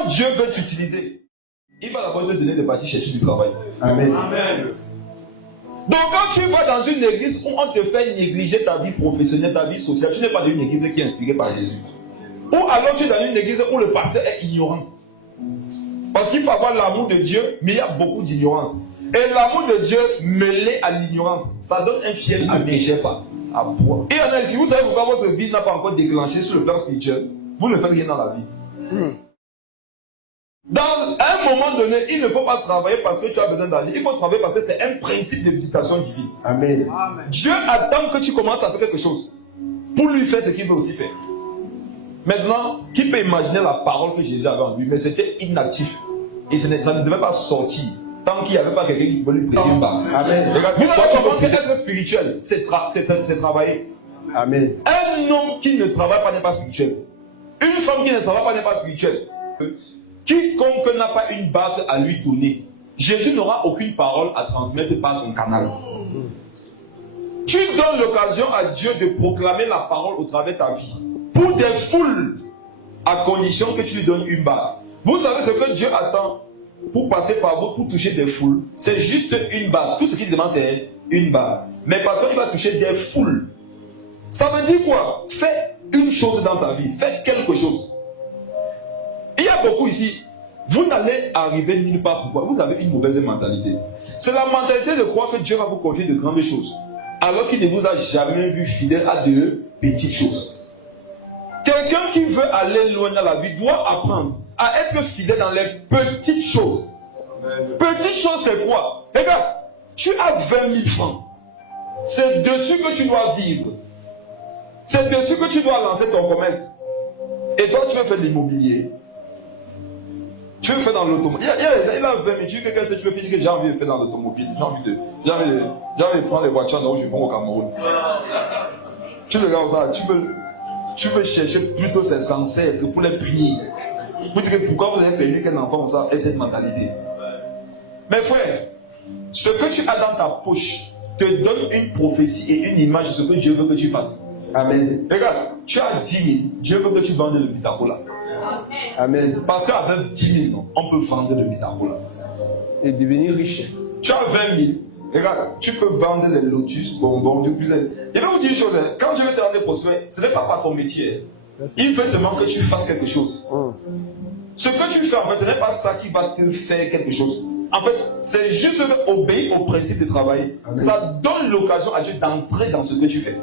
Quand Dieu veut t'utiliser, il va d'abord te donner des parties chercher du travail. Amen. Amen. Donc quand tu vas dans une église où on te fait négliger ta vie professionnelle, ta vie sociale, tu n'es pas dans une église qui est inspirée par Jésus. Ou alors tu es dans une église où le pasteur est ignorant. Parce qu'il faut avoir l'amour de Dieu, mais il y a beaucoup d'ignorance. Et l'amour de Dieu mêlé à l'ignorance, ça donne un fiel ne péchez pas. À boire. Et il y en a ici, vous savez pourquoi votre vie n'a pas encore déclenché sur le plan spirituel, vous ne faites rien dans la vie. Dans un moment donné, il ne faut pas travailler parce que tu as besoin d'argent. Il faut travailler parce que c'est un principe de visitation divine. Amen. Dieu attend que tu commences à faire quelque chose pour lui faire ce qu'il veut aussi faire. Maintenant, qui peut imaginer la parole que Jésus avait en lui, mais c'était inactif. Et ça ne devait pas sortir tant qu'il n'y avait pas quelqu'un qui pouvait lui prêter une barre. Amen. Vous allez comprendre qu'être spirituel, c'est travailler. Amen. Un homme qui ne travaille pas n'est pas spirituel. Une femme qui ne travaille pas n'est pas spirituelle. Quiconque n'a pas une bague à lui donner, Jésus n'aura aucune parole à transmettre par son canal. Tu donnes l'occasion à Dieu de proclamer la parole au travers de ta vie. Pour des foules, à condition que tu lui donnes une bague. Vous savez ce que Dieu attend pour passer par vous, pour toucher des foules. C'est juste une bague. Tout ce qu'il demande, c'est une bague. Mais par contre, il va toucher des foules. Ça veut dire quoi? Fais une chose dans ta vie. Fais quelque chose. Il y a beaucoup ici. Vous n'allez arriver nulle part. Pourquoi? Vous avez une mauvaise mentalité. C'est la mentalité de croire que Dieu va vous confier de grandes choses, alors qu'il ne vous a jamais vu fidèle à de petites choses. Quelqu'un qui veut aller loin dans la vie doit apprendre à être fidèle dans les petites choses. Petites choses, c'est quoi? Regarde, tu as 20 000 francs. C'est dessus que tu dois vivre. C'est dessus que tu dois lancer ton commerce. Et toi, tu veux faire de l'immobilier. Tu veux faire dans l'automobile. Il a 20 000. Tu dis que qu'est-ce que tu veux faire? J'ai envie de faire dans l'automobile. J'ai envie de prendre les voitures dont je vais au Cameroun. Tu regardes ça, tu veux chercher plutôt ses ancêtres pour les punir. Pour dire pourquoi vous avez permis qu'un enfant comme ça ait cette mentalité. Mes frères, ce que tu as dans ta poche te donne une prophétie et une image de ce que Dieu veut que tu fasses. Amen. Regarde, tu as 10 000, Dieu veut que tu vendes le Bitacola. Amen. Parce qu'avec 10 000, on peut vendre le Bitacola. Et devenir riche. Tu as 20 000. Regarde, tu peux vendre les lotus, bonbons, du plus. Je vais vous dire une chose, quand je vais te demander prospect, ce n'est pas ton métier. Il faut seulement que tu fasses quelque chose. Ce que tu fais, en fait, ce n'est pas ça qui va te faire quelque chose. En fait, c'est juste obéir au principe de travail. Amen. Ça donne l'occasion à Dieu d'entrer dans ce que tu fais.